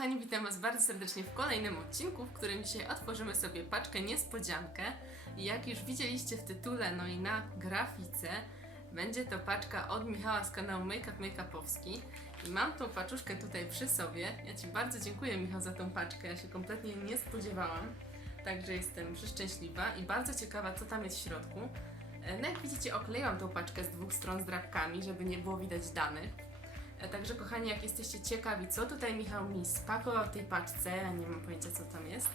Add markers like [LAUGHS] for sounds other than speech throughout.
kochani, witam Was bardzo serdecznie w kolejnym odcinku, w którym dzisiaj otworzymy sobie paczkę niespodziankę. Jak już widzieliście w tytule, no i na grafice, będzie to paczka od Michała z kanału Makeup Makeupowski. I mam tą paczuszkę tutaj przy sobie. Ja Ci bardzo dziękuję, Michał, za tą paczkę. Ja się kompletnie nie spodziewałam. Także jestem przeszczęśliwa i bardzo ciekawa, co tam jest w środku. E, No jak widzicie, okleiłam tą paczkę z dwóch stron z drapkami, żeby nie było widać danych. E, Także kochani, jak jesteście ciekawi, co tutaj Michał mi spakował w tej paczce, ja nie mam pojęcia co tam jest,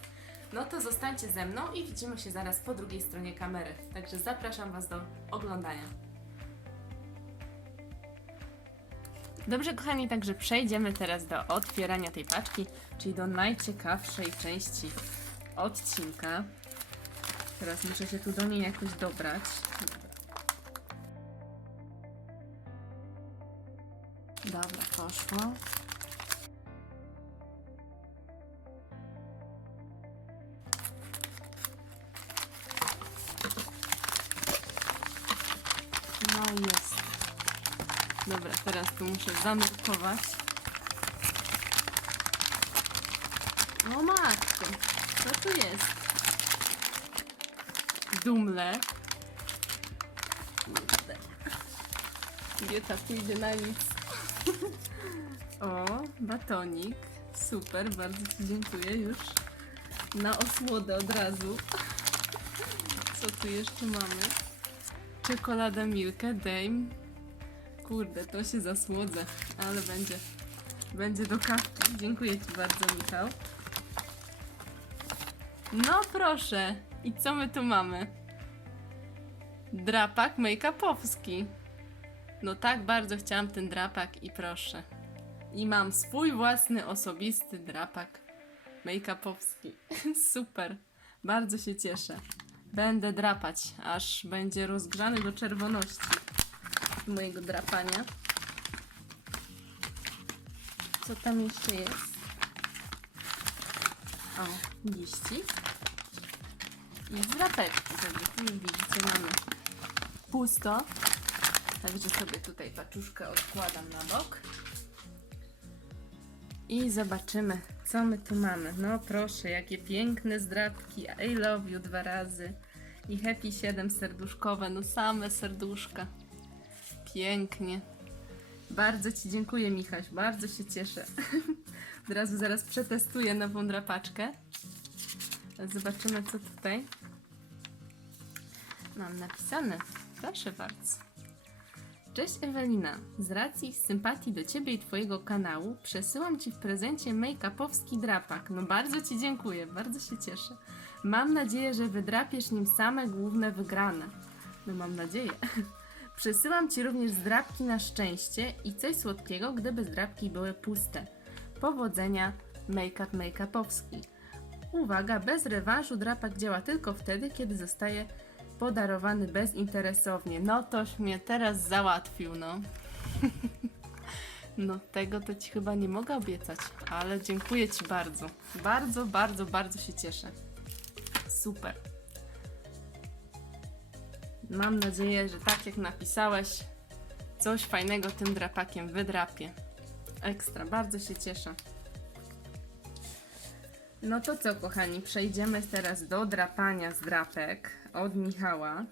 no to zostańcie ze mną i widzimy się zaraz po drugiej stronie kamery. Także zapraszam Was do oglądania. Dobrze kochani, także przejdziemy teraz do otwierania tej paczki, czyli do najciekawszej części odcinka. Teraz muszę się tu do niej jakoś dobrać. Dobra, poszło. No jest. Dobra, teraz tu muszę zanurkować. O matko, co tu jest? Dumle. Dieta pójdzie na nic. O, batonik. Super, bardzo Ci dziękuję już. Na osłodę od razu. Co tu jeszcze mamy? Czekolada Milkę Dame. Kurde, to się zasłodzę, ale będzie. Będzie do kawki. Dziękuję Ci bardzo, Michał. No proszę. I co my tu mamy? Drapak make-upowski. No tak bardzo chciałam ten drapak i proszę. I mam swój własny osobisty drapak make-upowski. [LAUGHS] Super. Bardzo się cieszę. Będę drapać, aż będzie rozgrzany do czerwoności mojego drapania. Co tam jeszcze jest? O, liścik. I drapeczki. Także tu już widzicie mamy pusto. Także sobie tutaj paczuszkę odkładam na bok. I zobaczymy, co my tu mamy. No proszę, jakie piękne zdrapki. I love you dwa razy. I happy 7 serduszkowe, no same serduszka. Pięknie. Bardzo Ci dziękuję, Michaś. Bardzo się cieszę. [LAUGHS] Od razu zaraz przetestuję nową drapaczkę. Zobaczymy, co tutaj mam napisane. Proszę bardzo. Cześć Ewelina. Z racji sympatii do Ciebie i Twojego kanału przesyłam Ci w prezencie make-upowski drapak. No bardzo Ci dziękuję, bardzo się cieszę. Mam nadzieję, że wydrapiesz nim same główne wygrane. No mam nadzieję. [LAUGHS] Przesyłam Ci również zdrapki na szczęście i coś słodkiego, gdyby zdrapki były puste. Powodzenia, make-up make-upowski. Uwaga, bez rewanżu drapak działa tylko wtedy, kiedy zostaje podarowany bezinteresownie. No toż mnie teraz załatwił, no. [LAUGHS] No tego to Ci chyba nie mogę obiecać, ale dziękuję Ci bardzo. Bardzo, bardzo, bardzo się cieszę. Super. Mam nadzieję, że tak jak napisałeś, coś fajnego tym drapakiem wydrapię. Ekstra, bardzo się cieszę. No to co, kochani, przejdziemy teraz do drapania z drapek od Michała.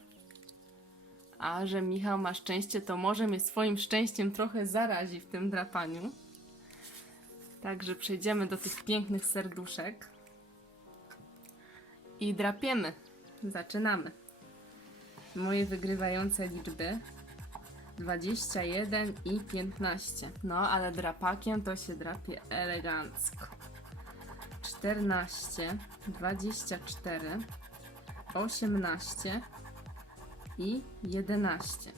A że Michał ma szczęście, to może mnie swoim szczęściem trochę zarazi w tym drapaniu. Także przejdziemy do tych pięknych serduszek. I drapiemy. Zaczynamy. Moje wygrywające liczby 21 i 15. No, ale drapakiem to się drapie elegancko. 14, 24, 18 i 11.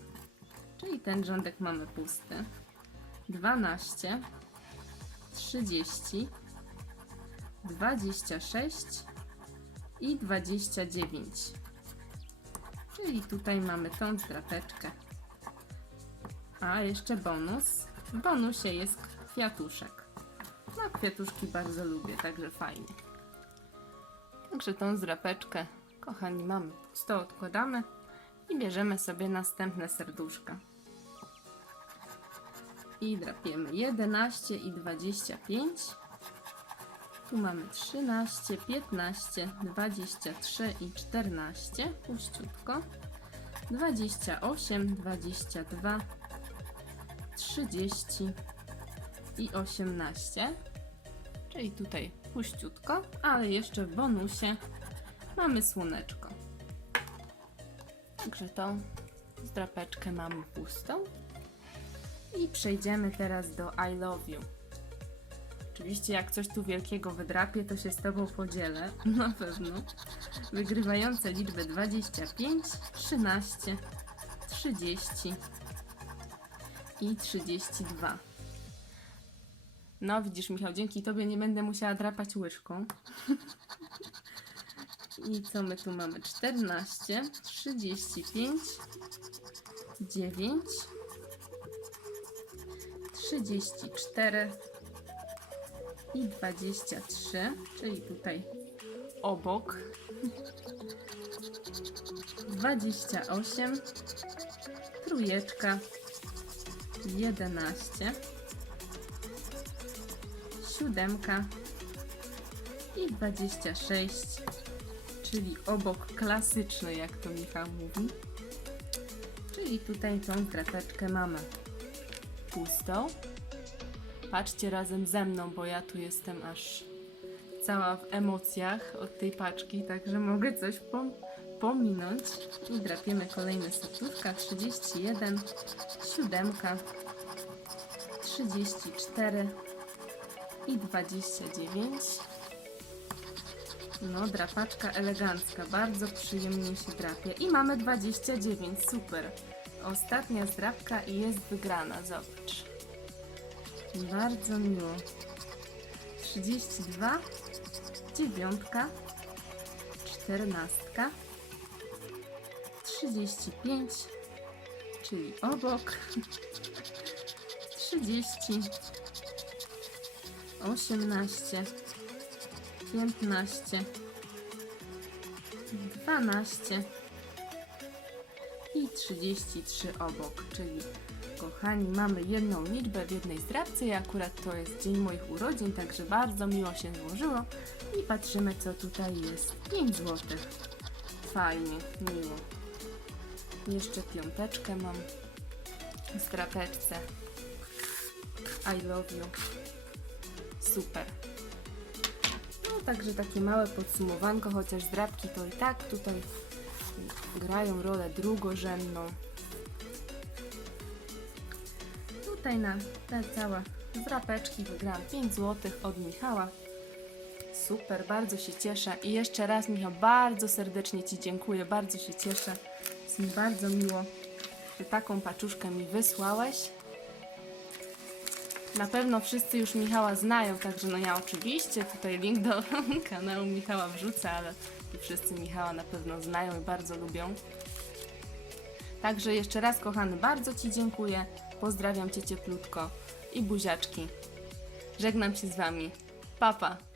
Czyli ten rządek mamy pusty. 12, 30, 26 i 29. Czyli tutaj mamy tą drapeczkę. A jeszcze bonus. W bonusie jest kwiatuszek. No, kwiatuszki bardzo lubię, także fajnie. Także tą zdrapeczkę, kochani, mamy pusto, odkładamy i bierzemy sobie następne serduszka. I drapiemy 11 i 25. Tu mamy 13, 15, 23 i 14. Puściutko. 28, 22, 30 i 18. Czyli tutaj puściutko, ale jeszcze w bonusie mamy słoneczko. Także tą zdrapeczkę mamy pustą. I przejdziemy teraz do I love you. Oczywiście jak coś tu wielkiego wydrapię, to się z Tobą podzielę. [LAUGHS] Na pewno. Wygrywające liczby 25, 13, 30 i 32. No widzisz Michał, dzięki Tobie nie będę musiała drapać łyżką. I co my tu mamy? 14, 35, 9, 34 i 23, czyli tutaj obok. 28, trójeczka, 11, siódemka i 26, czyli obok klasyczny, jak to Michał mówi. Czyli tutaj tą krateczkę mamy pustą. Patrzcie razem ze mną, bo ja tu jestem aż cała w emocjach od tej paczki, także mogę coś pom- pominąć. I drapiemy kolejne serduszka. 31, siódemka, 34 i 29. No, drapaczka elegancka, bardzo przyjemnie się drapie. I mamy 29, super. Ostatnia zdrapka i jest wygrana, zobacz. Bardzo miło. 32, dziewiątka, czternastka, 35, czyli obok, 30, 18, 15, 12 i 33 obok, czyli kochani, mamy jedną liczbę w jednej zdrabce i akurat to jest dzień moich urodzin, także bardzo miło się złożyło i patrzymy co tutaj jest. 5 zł. Fajnie, miło. Jeszcze piąteczkę mam w zdrapeczce. I love you. Super. No także takie małe podsumowanko, chociaż zdrabki to i tak tutaj grają rolę drugorzędną. Tutaj na te całe zdrapeczki wygrałam 5 zł od Michała. Super, bardzo się cieszę. I jeszcze raz Michał, bardzo serdecznie Ci dziękuję, bardzo się cieszę. Jest mi bardzo miło, że taką paczuszkę mi wysłałeś. Na pewno wszyscy już Michała znają, także no ja oczywiście tutaj link do [LAUGHS] kanału Michała wrzucę, ale wszyscy Michała na pewno znają i bardzo lubią. Także jeszcze raz, kochany, bardzo Ci dziękuję. Pozdrawiam Cię cieplutko i buziaczki. Żegnam się z Wami. Papa. Pa.